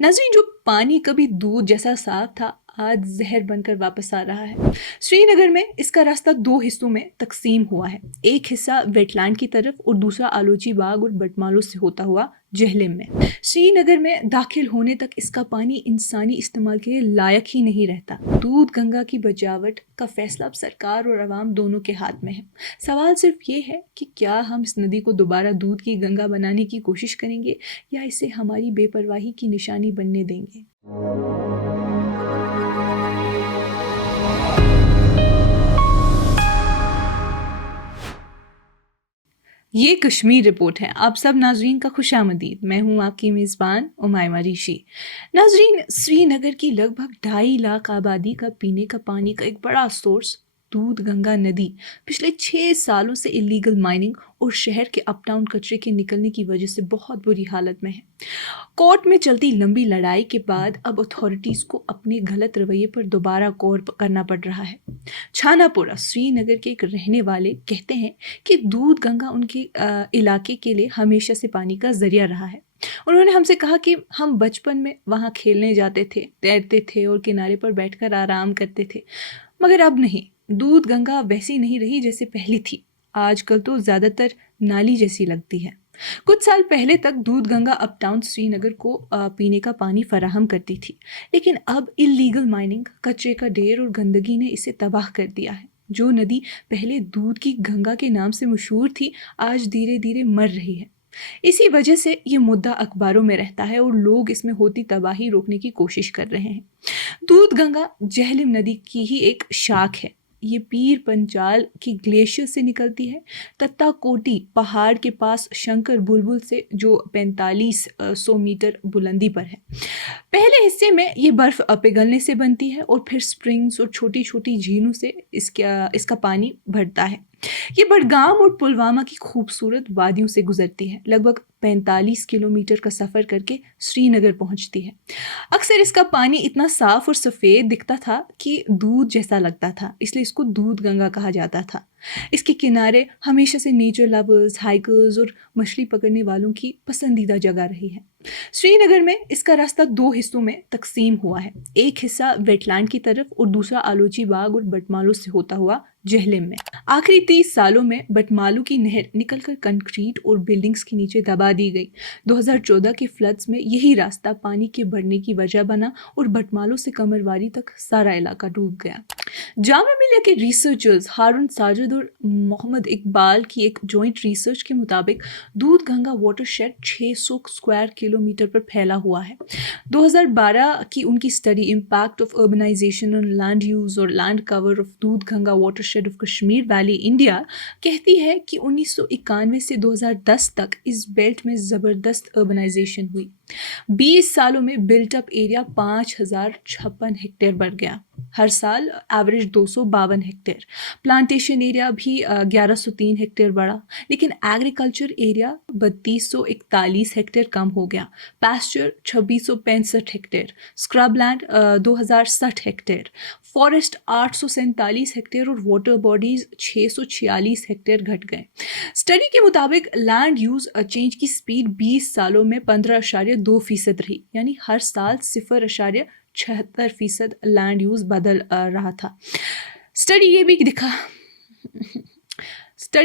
नाज़रीन, जो पानी कभी दूध जैसा साफ था, आज जहर बनकर वापस आ रहा है। श्रीनगर में इसका रास्ता दो हिस्सों में तकसीम हुआ है। एक हिस्सा वेटलैंड की तरफ और दूसरा आलोची बाग और बटमालू से होता हुआ जहलिम में। श्रीनगर में दाखिल होने तक इसका पानी इंसानी इस्तेमाल के लिए लायक ही नहीं रहता। दूध गंगा की बचावट का फैसला अब सरकार और आवाम दोनों के हाथ में है। सवाल सिर्फ ये है कि क्या हम इस नदी को दोबारा दूध की गंगा बनाने की कोशिश करेंगे या इसे हमारी बेपरवाही की निशानी बनने देंगे। ये कश्मीर रिपोर्ट है। आप सब नाजरीन का खुशामदीद। मैं हूँ आपकी मेज़बान उमायमा ऋषि। नाजरीन, श्रीनगर की लगभग 2.5 लाख आबादी का पीने का पानी का एक बड़ा सोर्स दूध गंगा नदी पिछले 6 सालों से इलीगल माइनिंग और शहर के अपटाउन कचरे के निकलने की वजह से बहुत बुरी हालत में है। कोर्ट में चलती लंबी लड़ाई के बाद अब अथॉरिटीज़ को अपने गलत रवैये पर दोबारा गौर करना पड़ रहा है। छानापुरा श्रीनगर के एक रहने वाले कहते हैं कि दूध गंगा उनके इलाके के लिए हमेशा से पानी का जरिया रहा है। उन्होंने हमसे कहा कि हम बचपन में वहाँ खेलने जाते थे, तैरते थे और किनारे पर बैठकर आराम करते थे, मगर अब नहीं। दूध गंगा वैसी नहीं रही जैसे पहली थी। आजकल तो ज़्यादातर नाली जैसी लगती है। कुछ साल पहले तक दूध गंगा अपटाउन श्रीनगर को पीने का पानी फराहम करती थी, लेकिन अब इल्लीगल माइनिंग, कचरे का ढेर और गंदगी ने इसे तबाह कर दिया है। जो नदी पहले दूध की गंगा के नाम से मशहूर थी, आज धीरे धीरे मर रही है। इसी वजह से ये मुद्दा अखबारों में रहता है और लोग इसमें होती तबाही रोकने की कोशिश कर रहे हैं। दूध गंगा जहलिम नदी की ही एक शाख है। ये पीर पंचाल की ग्लेशियर से निकलती है, तत्ता कोटी पहाड़ के पास शंकर बुलबुल से, जो 4500 मीटर बुलंदी पर है। पहले हिस्से में ये बर्फ पिघलने से बनती है और फिर स्प्रिंग्स और छोटी छोटी झीलों से इसका पानी भरता है। ये बडगाम और पुलवामा की खूबसूरत वादियों से गुजरती है। लगभग 45 किलोमीटर का सफ़र करके श्रीनगर पहुंचती है। अक्सर इसका पानी इतना साफ और सफ़ेद दिखता था कि दूध जैसा लगता था, इसलिए इसको दूध गंगा कहा जाता था। इसके किनारे हमेशा से नेचर लवर्स, हाइकर्स और मछली पकड़ने वालों की पसंदीदा जगह रही है। श्रीनगर में इसका रास्ता दो हिस्सों में तकसीम हुआ है। एक हिस्सा वेटलैंड की तरफ और दूसरा आलोची बाग और बटमालू से होता हुआ जहलिम में। आखिरी 30 सालों में बटमालू की नहर निकलकर कंक्रीट और बिल्डिंग्स के नीचे दबा दी गई। 2014 के फ्लड्स में यही रास्ता पानी के बढ़ने की वजह बना और बटमालू से कमरवारी तक सारा इलाका डूब गया। जामिया मिलिया के रिसर्चर्स हारून साजिद और मोहम्मद इकबाल की एक जॉइंट रिसर्च के मुताबिक दूध गंगा वाटरशेड 600 स्क्वायर किलोमीटर पर फैला हुआ है। 2012 की उनकी study impact of urbanisation on land use और land cover of Doodh Ganga watershed of Kashmir valley India कहती है कि 1991 से 2010 तक इस बेल्ट में ज़बरदस्त अर्बनाइजेशन हुई। 20 सालों में बिल्ट अप एरिया 5056 हेक्टेयर बढ़ गया। हर साल एवरेज 252 हेक्टेयर। प्लांटेशन एरिया भी 1103 हेक्टेयर बढ़ा, लेकिन एग्रीकल्चर एरिया 3241 हेक्टेयर कम हो गया। Pasture 2665 hectare, scrub land 2060 hectare, forest 847 hectare और वाटर बॉडीज 646 हेक्टेयर घट गए। स्टडी के मुताबिक लैंड यूज चेंज की स्पीड 20 सालों में 15.2% रही, यानी हर साल 0.76% लैंड यूज बदल रहा था। स्टडी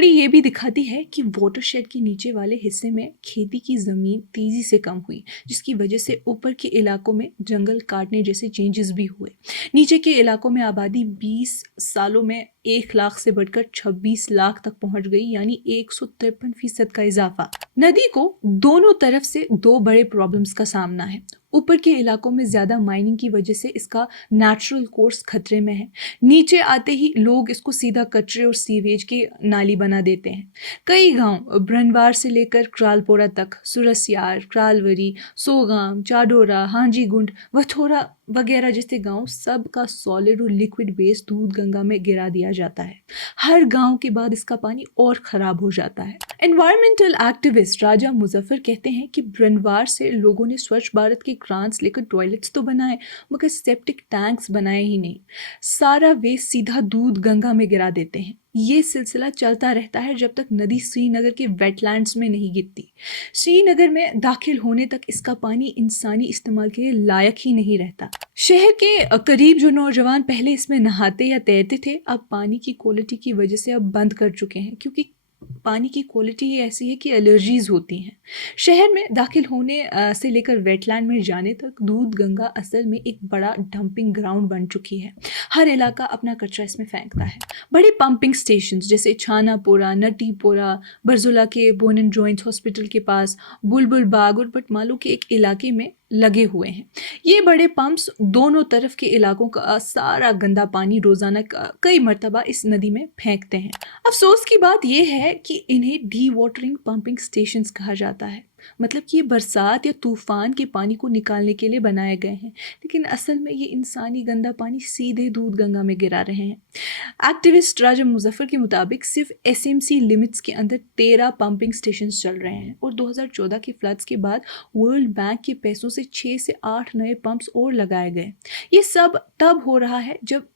ये भी दिखाती है कि वाटरशेड के नीचे वाले हिस्से में खेती की ज़मीन तेज़ी से कम हुई, जिसकी वजह से ऊपर के इलाकों में जंगल काटने जैसे चेंजेस भी हुए। नीचे के इलाकों में आबादी 20 सालों में 1 लाख से बढ़कर 26 लाख तक पहुंच गई, यानी 153% का इजाफा। नदी को दोनों तरफ से दो बड़े प्रॉब्लम्स का सामना है। ऊपर के इलाकों में ज़्यादा माइनिंग की वजह से इसका नेचुरल कोर्स खतरे में है। नीचे आते ही लोग इसको सीधा कचरे और सीवेज की नाली बना देते हैं। कई गांव ब्रनवार से लेकर क्रालपोरा तक, सुरसियार, क्रालवरी, सोगाम, चाडोरा, हांजीगुंड, वथोरा वगैरह जैसे गांव, सब का सॉलिड और लिक्विड वेस्ट दूध गंगा में गिरा दिया जाता है। हर गांव के बाद इसका पानी और ख़राब हो जाता है। एनवायरमेंटल एक्टिविस्ट राजा मुजफ्फर कहते हैं कि ब्रनवार से लोगों ने स्वच्छ भारत के क्रांस लेकर टॉयलेट्स तो बनाए, मगर सेप्टिक टैंक्स बनाए ही नहीं। सारा वेस्ट सीधा दूध गंगा में गिरा देते हैं। ये सिलसिला चलता रहता है जब तक नदी श्रीनगर के वेटलैंड्स में नहीं गिरती। श्रीनगर में दाखिल होने तक इसका पानी इंसानी इस्तेमाल के लिए लायक ही नहीं रहता। शहर के करीब जो नौजवान पहले इसमें नहाते या तैरते थे, अब पानी की क्वालिटी की वजह से अब बंद कर चुके हैं, क्योंकि पानी की क्वालिटी ही ऐसी है कि एलर्जीज होती हैं। शहर में दाखिल होने से लेकर वेटलैंड में जाने तक दूध गंगा असल में एक बड़ा डंपिंग ग्राउंड बन चुकी है। हर इलाका अपना कचरा इसमें फेंकता है। बड़े पंपिंग स्टेशंस जैसे छानापोरा, नटीपोरा, बरजुला के बोन एंड जॉइंट्स हॉस्पिटल के पास, बुलबुल बाग और बटमालू के एक इलाके में लगे हुए हैं। ये बड़े पंप्स दोनों तरफ के इलाकों का सारा गंदा पानी रोजाना कई मरतबा इस नदी में फेंकते हैं। अफसोस की बात यह है कि इन्हें डी वाटरिंग पंपिंग स्टेशंस कहा जाता है। मतलब कि ये बरसात या तूफान के पानी को निकालने के लिए बनाए गए हैं, लेकिन असल में ये इंसानी गंदा पानी सीधे दूध गंगा में गिरा रहे हैं। एक्टिविस्ट राजा मुजफ्फर के मुताबिक सिर्फ एसएमसी लिमिट्स के अंदर 13 पंपिंग स्टेशन चल रहे हैं और 2014 के फ्लड्स के बाद वर्ल्ड बैंक के पैसों से 6 से 8 नए पंप्स और लगाए गए। ये सब तब हो रहा है जब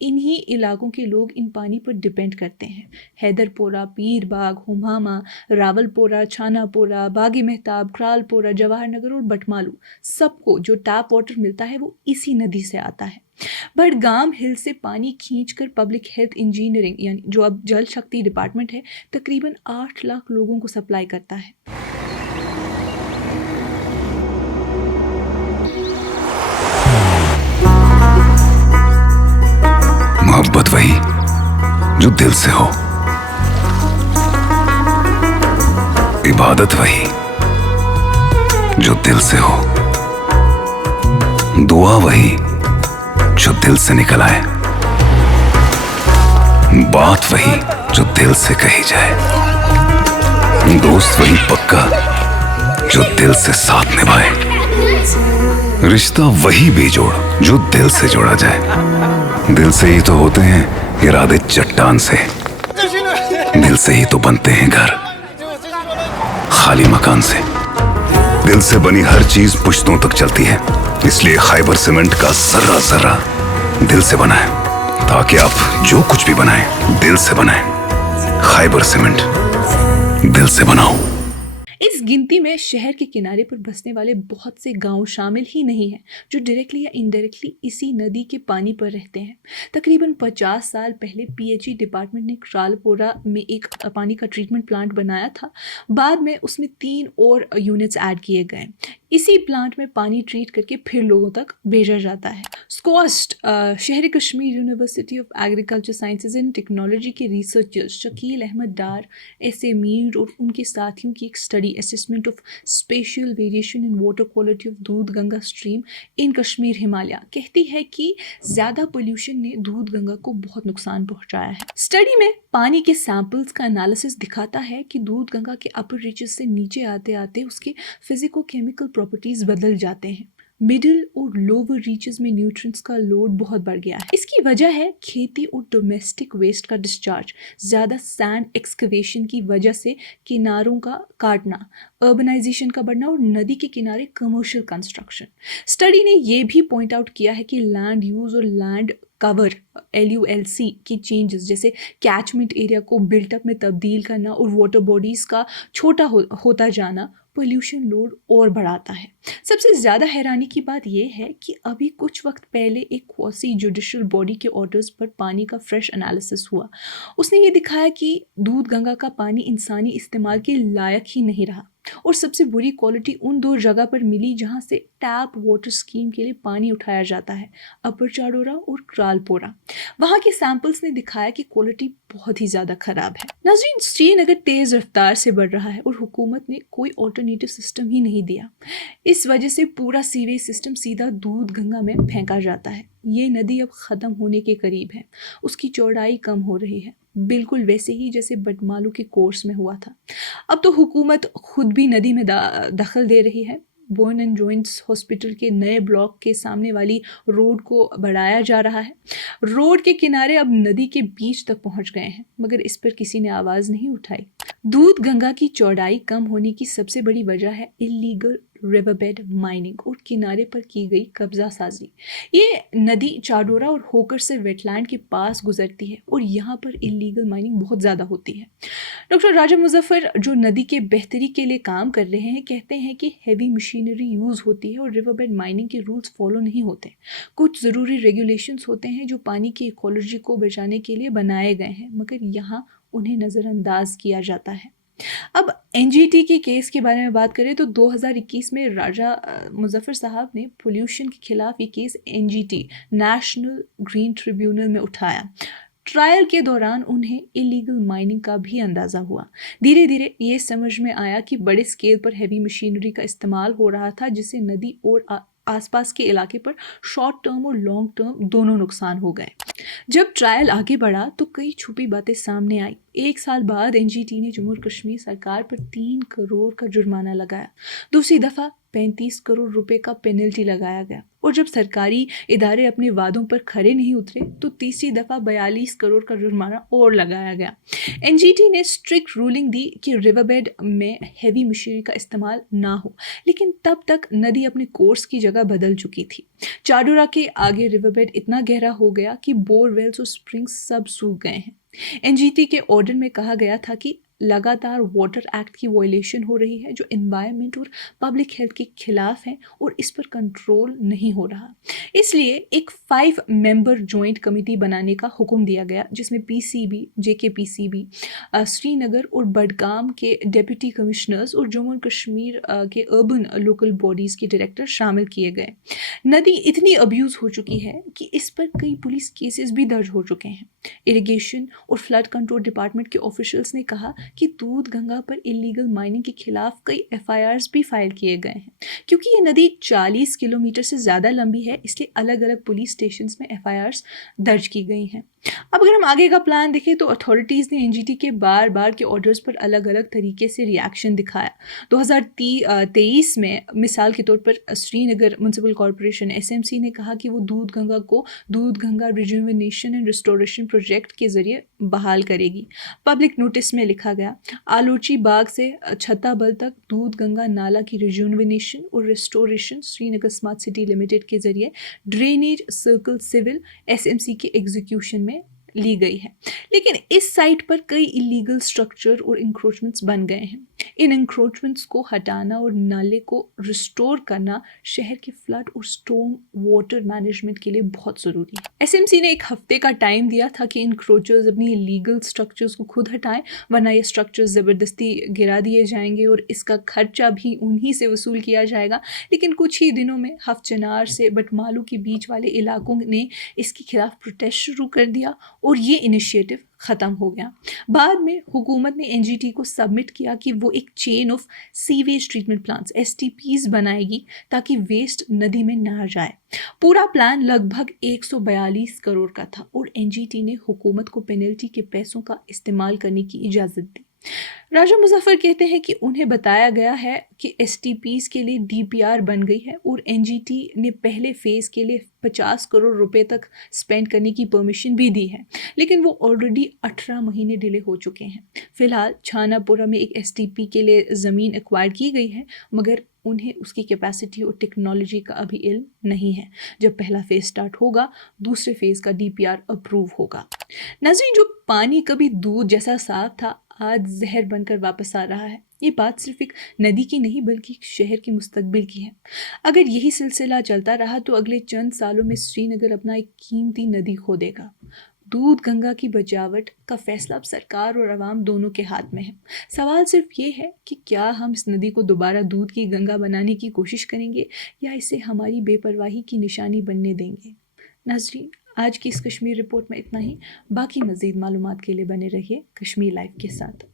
इन्हीं इलाकों के लोग इन पानी पर डिपेंड करते हैं। हैदरपोरा, पीरबाग, हुमामा, रावलपोरा, छानापोरा, बागी मेहताब, क्रालपोरा, जवाहर नगर और बटमालू, सबको जो टैप वाटर मिलता है वो इसी नदी से आता है। बडगाम हिल से पानी खींचकर पब्लिक हेल्थ इंजीनियरिंग यानी जो अब जल शक्ति डिपार्टमेंट है, तकरीबन 8 लाख लोगों को सप्लाई करता है। मोहब्बत वही जो दिल से हो, इबादत वही जो दिल से हो, दुआ वही जो दिल से निकल आए, बात वही जो दिल से कही जाए, दोस्त वही पक्का जो दिल से साथ निभाए, रिश्ता वही बेजोड़ जो दिल से जोड़ा जाए। दिल से ही तो होते हैं इरादे चट्टान से, दिल से ही तो बनते हैं घर खाली मकान से। दिल से बनी हर चीज पुश्तों तक चलती है, इसलिए खैबर सीमेंट का जर्रा जर्रा दिल से बना है, ताकि आप जो कुछ भी बनाएं दिल से बनाएं। खैबर सीमेंट, दिल से बनाओ। इस गिनती में शहर के किनारे पर बसने वाले बहुत से गांव शामिल ही नहीं हैं, जो डायरेक्टली या इनडायरेक्टली इसी नदी के पानी पर रहते हैं। तकरीबन 50 साल पहले पीएचई डिपार्टमेंट ने क्रालपोरा में एक पानी का ट्रीटमेंट प्लांट बनाया था। बाद में उसमें 3 और यूनिट्स ऐड किए गए। इसी प्लांट में पानी ट्रीट करके फिर लोगों तक भेजा जाता है। स्कॉस्ट शहर Kashmir university of agriculture sciences and technology के रिसर्चर शकील अहमद डार एस.ए. मीर और उनके साथियों की एक study assessment of special variation in water quality of Doodh Ganga stream in Kashmir Himalaya कहती है कि ज़्यादा पोल्यूशन ने दूध गंगा को बहुत नुकसान पहुंचाया है। स्टडी में पानी के सैंपल्स का एनालिसिस दिखाता है कि दूध गंगा के अपर रीचेस से नीचे आते आते उसके फिजिको केमिकल प्रॉपर्टीज बदल जाते हैं। मिडिल और लोअर रीचेस में न्यूट्रिएंट्स का लोड बहुत बढ़ गया है। इसकी वजह है खेती और डोमेस्टिक वेस्ट का डिस्चार्ज, ज़्यादा सैंड एक्सकवेशन की वजह से किनारों का काटना, अर्बनाइजेशन का बढ़ना और नदी के किनारे कमर्शियल कंस्ट्रक्शन। स्टडी ने यह भी पॉइंट आउट किया है कि लैंड यूज और लैंड कवर LULC की चेंजेस, जैसे कैचमेंट एरिया को बिल्टअप में तब्दील करना और वाटर बॉडीज का छोटा होता जाना पोल्यूशन लोड और बढ़ाता है। सबसे ज़्यादा हैरानी की बात यह है कि अभी कुछ वक्त पहले एक क्वासी जुडिशियल बॉडी के ऑर्डर्स पर पानी का फ्रेश एनालिसिस हुआ। उसने ये दिखाया कि दूध गंगा का पानी इंसानी इस्तेमाल के लायक ही नहीं रहा और सबसे बुरी क्वालिटी उन 2 जगह पर मिली जहां से टैप वाटर स्कीम के लिए पानी उठाया जाता है, अपर चाडोरा और क्रालपोरा। वहां के सैंपल्स ने दिखाया कि क्वालिटी बहुत ही ज़्यादा खराब है। नाज़रीन, श्रीनगर तेज़ रफ्तार से बढ़ रहा है और हुकूमत ने कोई ऑल्टरनेटिव सिस्टम ही नहीं दिया। इस वजह से पूरा सीवेज सिस्टम सीधा दूध गंगा में फेंका जाता है। ये नदी अब ख़त्म होने के करीब है, उसकी चौड़ाई कम हो रही है, बिल्कुल वैसे ही जैसे बटमालू के कोर्स में हुआ था। अब तो हुकूमत खुद भी नदी में दखल दे रही है। बोन एंड जॉइंट्स हॉस्पिटल के नए ब्लॉक के सामने वाली रोड को बढ़ाया जा रहा है। रोड के किनारे अब नदी के बीच तक पहुंच गए हैं, मगर इस पर किसी ने आवाज़ नहीं उठाई। दूध गंगा की चौड़ाई कम होने की सबसे बड़ी वजह है इलीगल रिवरबेड माइनिंग और किनारे पर की गई कब्जा साजी। ये नदी चाडोरा और होकर से वेटलैंड के पास गुजरती है और यहाँ पर इलीगल माइनिंग बहुत ज़्यादा होती है। डॉक्टर राजा मुजफ्फर जो नदी के बेहतरी के लिए काम कर रहे हैं कहते हैं कि हैवी मशीनरी यूज़ होती है और रिवरबेड माइनिंग के रूल्स फॉलो नहीं होते। कुछ ज़रूरी रेगुलेशंस होते हैं जो पानी की इकोलॉजी को बचाने के लिए बनाए गए हैं, मगर यहाँ उन्हें नज़रअंदाज किया जाता है। अब एनजीटी के केस के बारे में बात करें तो 2021 में राजा मुजफ्फर साहब ने पोल्यूशन के खिलाफ ये case NGT national green tribunal में उठाया। ट्रायल के दौरान उन्हें इलीगल माइनिंग का भी अंदाज़ा हुआ। धीरे धीरे ये समझ में आया कि बड़े स्केल पर हैवी मशीनरी का इस्तेमाल हो रहा था जिससे नदी और आसपास के इलाके पर शॉर्ट टर्म और लॉन्ग टर्म दोनों नुकसान हो गए। जब ट्रायल आगे बढ़ा तो कई छुपी बातें सामने आई। 1 साल बाद एनजीटी ने जम्मू और कश्मीर सरकार पर 3 करोड़ का जुर्माना लगाया। दूसरी दफ़ा 35 करोड़ रुपए का पेनल्टी लगाया गया और जब सरकारी इदारे अपने वादों पर खरे नहीं उतरे तो तीसरी दफ़ा 42 करोड़ का जुर्माना और लगाया गया। एनजीटी ने स्ट्रिक्ट रूलिंग दी कि रिवरबेड में हैवी मशीनरी का इस्तेमाल ना हो, लेकिन तब तक नदी अपने कोर्स की जगह बदल चुकी थी। चाडोरा के आगे रिवरबेड इतना गहरा हो गया कि बोरवेल्स और स्प्रिंग्स सब सूख गए हैं। एनजीटी के ऑर्डर में कहा गया था कि लगातार वाटर एक्ट की वायलेशन हो रही है जो एनवायरनमेंट और पब्लिक हेल्थ के खिलाफ है और इस पर कंट्रोल नहीं हो रहा। इसलिए एक 5 मेंबर जॉइंट कमेटी बनाने का हुक्म दिया गया जिसमें पीसीबी, जेकेपीसीबी, श्रीनगर और बडगाम के डिप्टी कमिश्नर्स और जम्मू और कश्मीर के अर्बन लोकल बॉडीज़ के डायरेक्टर शामिल किए गए। नदी इतनी अब्यूज़ हो चुकी है कि इस पर कई पुलिस केसेस भी दर्ज हो चुके हैं। इरिगेशन और फ्लड कंट्रोल डिपार्टमेंट के ऑफिशियल्स ने कहा कि दूध गंगा पर इलीगल माइनिंग के खिलाफ कई एफआईआर्स भी फाइल किए गए हैं। क्योंकि ये नदी 40 किलोमीटर से ज़्यादा लंबी है इसलिए अलग अलग पुलिस स्टेशंस में एफआईआर्स दर्ज की गई हैं। अब अगर हम आगे का प्लान देखें तो अथॉरिटीज़ ने एनजीटी के बार बार के ऑर्डर्स पर अलग अलग तरीके से रिएक्शन दिखाया। 2023 में मिसाल के तौर पर श्रीनगर म्यूनसिपल कॉरपोरेशन एसएमसी ने कहा कि वो दूध गंगा को दूध Ganga rejuvenation and restoration project के जरिए बहाल करेगी। पब्लिक नोटिस में लिखा गया आलोची बाग से छत्ताबल तक दूध गंगा नाला की रिजुविनेशन और restoration Srinagar smart city limited के जरिए ड्रेनेज सर्कल सिविल एसएमसी के एग्जीक्यूशन में ली गई है। लेकिन इस साइट पर कई इलीगल स्ट्रक्चर और इंक्रोचमेंट्स बन गए हैं। इन इंक्रोचमेंट्स को हटाना और नाले को रिस्टोर करना शहर के फ्लड और स्टॉर्म वाटर मैनेजमेंट के लिए बहुत ज़रूरी है। एसएमसी ने 1 हफ्ते का टाइम दिया था कि इंक्रोचर्स अपनी इलीगल स्ट्रक्चर्स को खुद हटाएं वरना ये स्ट्रक्चर्स ज़बरदस्ती गिरा दिए जाएंगे और इसका खर्चा भी उन्हीं से वसूल किया जाएगा। लेकिन कुछ ही दिनों में हफचनार से बटमालू के बीच वाले इलाकों ने इसके खिलाफ प्रोटेस्ट शुरू कर दिया और ये इनिशिएटिव ख़त्म हो गया। बाद में हुकूमत ने एनजीटी को सबमिट किया कि वो एक chain of sewage treatment plants STPs बनाएगी ताकि वेस्ट नदी में ना जाए। पूरा प्लान लगभग 142 करोड़ का था और एनजीटी ने हुकूमत को पेनल्टी के पैसों का इस्तेमाल करने की इजाज़त दी। राजा मुजफ्फर कहते हैं कि उन्हें बताया गया है कि एसटीपीज के लिए डीपीआर बन गई है और एनजीटी ने पहले फेज़ के लिए 50 करोड़ रुपए तक स्पेंड करने की परमिशन भी दी है, लेकिन वो ऑलरेडी 18 महीने डिले हो चुके हैं। फिलहाल छानापुरा में एक एसटीपी के लिए ज़मीन एक्वायर की गई है मगर उन्हें उसकी कैपेसिटी और टेक्नोलॉजी का अभी इल्म नहीं है। जब पहला फेज़ स्टार्ट होगा दूसरे फेज़ का डीपीआर अप्रूव होगा। नाज़रीन, जो पानी कभी दूध जैसा साफ था आज जहर बनकर वापस आ रहा है। ये बात सिर्फ एक नदी की नहीं बल्कि एक शहर के मुस्तकबिल की है। अगर यही सिलसिला चलता रहा तो अगले चंद सालों में श्रीनगर अपना एक कीमती नदी खो देगा। दूध गंगा की बचावट का फैसला अब सरकार और आवाम दोनों के हाथ में है। सवाल सिर्फ ये है कि क्या हम इस नदी को दोबारा दूध की गंगा बनाने की कोशिश करेंगे या इसे हमारी बेपरवाही की निशानी बनने देंगे। नाज़रीन, आज की इस कश्मीर रिपोर्ट में इतना ही। बाकी मज़ीद मालूमात के लिए बने रहिए कश्मीर लाइव के साथ।